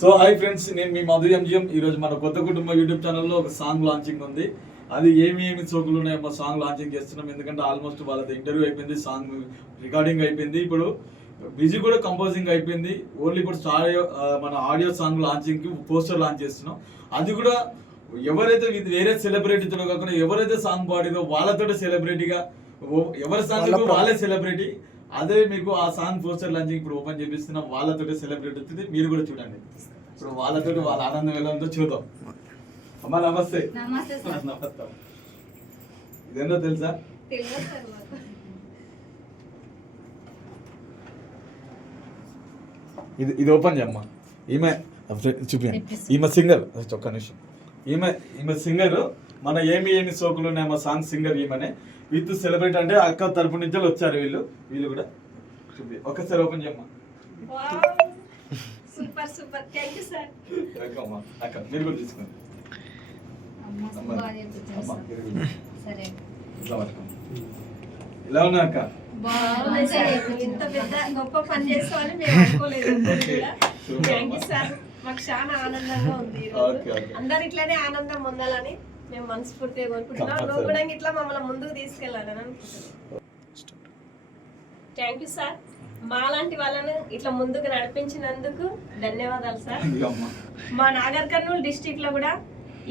So hi friends, నేను మీ Madhu MGM. ఈరోజు మన కొత్త కుటుంబ యూట్యూబ్ ఛానల్లో ఒక సాంగ్ లాంచింగ్ ఉంది. అది ఏమి సోకులు ఉన్నాయో సాంగ్ లాంచింగ్ చేస్తున్నాం. ఎందుకంటే ఆల్మోస్ట్ వాళ్ళది ఇంటర్వ్యూ అయిపోయింది, సాంగ్ రికార్డింగ్ అయిపోయింది, ఇప్పుడు మ్యూజిక్ కూడా కంపోజింగ్ అయిపోయింది. ఓన్లీ ఇప్పుడు మన ఆడియో సాంగ్ లాంచింగ్కి పోస్టర్ లాంచ్ చేస్తున్నాం. అది కూడా ఎవరైతే వేరే సెలబ్రిటీతో కాకుండా ఎవరైతే సాంగ్ పాడిరో వాళ్ళతో సెలబ్రిటీగా, ఎవరి సాంగ్ వాళ్ళే సెలబ్రిటీ. అదే మీకు ఆ సాంగ్ పోస్టర్ లాంచింగ్ ఇప్పుడు ఓపెన్ చేపిస్తున్నా. వాళ్ళతో సెలబ్రిటీ అవుతుంది, మీరు కూడా చూడండి. ఇప్పుడు వాళ్ళతో వాళ్ళ ఆనందం ఎలా ఉందో చూద్దాం. అమ్మా నమస్తే. నమస్తే. ఇదేందో తెలుసా? ఇది ఓపెన్ చేయమ్మా. ఈమె చూపి, ఈమె సింగర్. ఒక్క నిమిషం. ఈమె సింగర్. మన ఏమి సోకులు ఉన్నాయి మా సాంగ్ సింగర్ ఈమెనే. విత్ సెలబ్రేట్ అంటే అక్క తరపు నుంచి వచ్చారు వీళ్ళు కూడా. చూపి ఒక్కసారి ఓపెన్ చేయమ్మా. Super super, thank you sir. అక్క మీరు కూడా తీసుకోండి. ఇలా ఉన్నా అక్క? ఇంత పెద్ద గొప్ప పని చేస్తామని మేము అనుకోలేదు. థాంక్యూ సార్, మాకు చాలా ఆనందంగా ఉంది. అందరు ఇట్లానే ఆనందం పొందాలని మేము మనస్ఫూర్తిగా కోరుకుంటున్నాం. నువ్వు కూడా ఇట్లా మమ్మల్ని ముందుకు తీసుకెళ్ళాలని అనుకుంటున్నాం. థాంక్యూ సార్, మాలాంటి వాళ్ళను ఇట్లా ముందుకు నడిపించినందుకు ధన్యవాదాలు సార్. మా నాగర్ కర్నూలు డిస్టిక్ లో కూడా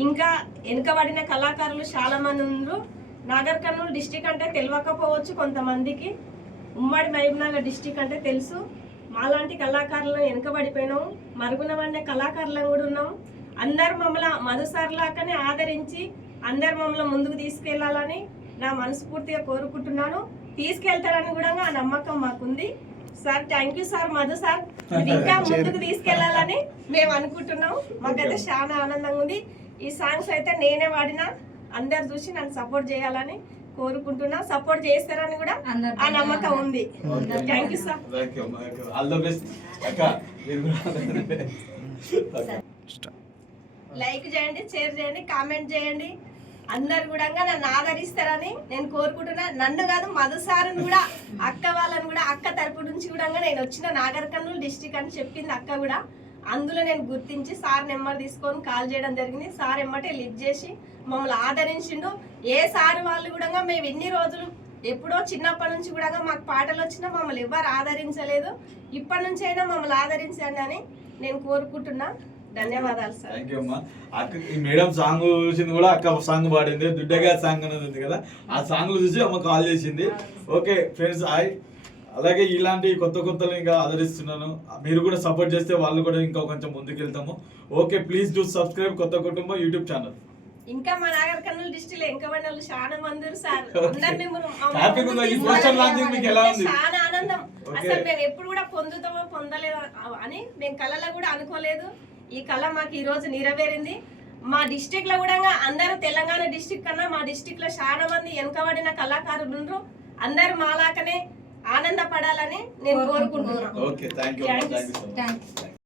ఇంకా వెనుకబడిన కళాకారులు చాలా మంది ఉన్నారు. నాగర్ కర్నూలు డిస్టిక్ అంటే తెలియకపోవచ్చు కొంతమందికి, ఉమ్మడి మహబూబ్నగర్ డిస్టిక్ అంటే తెలుసు. మాలాంటి కళాకారులను వెనుకబడిపోయినాము, మరుగున పడిన కళాకారులను కూడా ఉన్నాము. అందరు మమ్మల్ని మధుసార్లాకనే ఆదరించి అందరు మమ్మల్ని ముందుకు తీసుకెళ్లాలని నా మనస్ఫూర్తిగా కోరుకుంటున్నాను. తీసుకెళ్తారని కూడా ఆ నమ్మకం మాకుంది sir. Thank you sir, Madhu sir, ఇంకా ముందుకు తీసుకెళ్లాలని మేము అనుకుంటున్నాం. మాకైతే చాలా ఆనందంగా ఉంది. ఈ సాంగ్స్ అయితే నేనే వాడినా, అందరు చూసి నన్ను సపోర్ట్ చేయాలని కోరుకుంటున్నా. సపోర్ట్ చేస్తారని కూడా ఆ నమ్మకం ఉంది. Thank you sir. లైక్ చేయండి, షేర్ చేయండి, కామెంట్ చేయండి. అందరు కూడా నన్ను ఆదరిస్తారని నేను కోరుకుంటున్నా. నన్ను కాదు, మధు సార్ని కూడా, అక్క వాళ్ళని కూడా, అక్క తరపు నుంచి కూడా నేను వచ్చిన నాగర్ కర్నూలు డిస్టిక్ అని చెప్పింది అక్క కూడా. అందులో నేను గుర్తించి సార్ నెంబర్ తీసుకొని కాల్ చేయడం జరిగింది. సార్ ఎమ్మటే లిఫ్ట్ చేసి మమ్మల్ని ఆదరించిండు. ఏ సార్ వాళ్ళు కూడా మేము ఎన్ని రోజులు ఎప్పుడో చిన్నప్పటి నుంచి కూడా మాకు పాటలు వచ్చినా మమ్మల్ని ఎవరు ఆదరించలేదు. ఇప్పటి నుంచి అయినా మమ్మల్ని ఆదరించండి అని నేను కోరుకుంటున్నా. ధన్యవాదాలు సార్. థ్యాంక్ యూ అమ్మా. అక్క ఈ మేడం సాంగ్ చూసింది కూడా, అక్క సాంగ్ పాడింది, దుడ్డగా సాంగ్ అనేది ఉంది కదా, ఆ సాంగ్ చూసి అమ్మ కాల్ చేసింది. Okay friends, hi. అలాగే ఇలాంటి కొత్తలు ఇంకా ఆదరిస్తున్నాను. మీరు కూడా సపోర్ట్ చేస్తే వాళ్ళు కూడా ఇంకా కొంచెం ముందుకు వెళ్తాము. ఓకే, ప్లీజ్ డూ సబ్స్క్రైబ్ కొత్త కుటుంబం యూట్యూబ్ ఛానల్. ఇంకా మా నాగర్ కర్నూలు డిస్ట్రిక్ట్ లో ఇంకా వాళ్ళు చాలా మంది సార్. చాలా ఆనందం. అసలు మేము ఎప్పుడు కూడా పొందుతామో పొందలేదు అని మేము కళలో కూడా అనుకోలేదు. ఈ కళ మాకు ఈ రోజు నెరవేరింది. మా డిస్ట్రిక్ట్ లో కూడా అందరూ తెలంగాణ డిస్ట్రిక్ట్ కన్నా మా డిస్ట్రిక్ట్ లో చాలా మంది వెనుకబడిన కళాకారులు ఉన్నారు. అందరు మాలాకనే ఆనందపడాలని నేను కోరుకుంటున్నాను.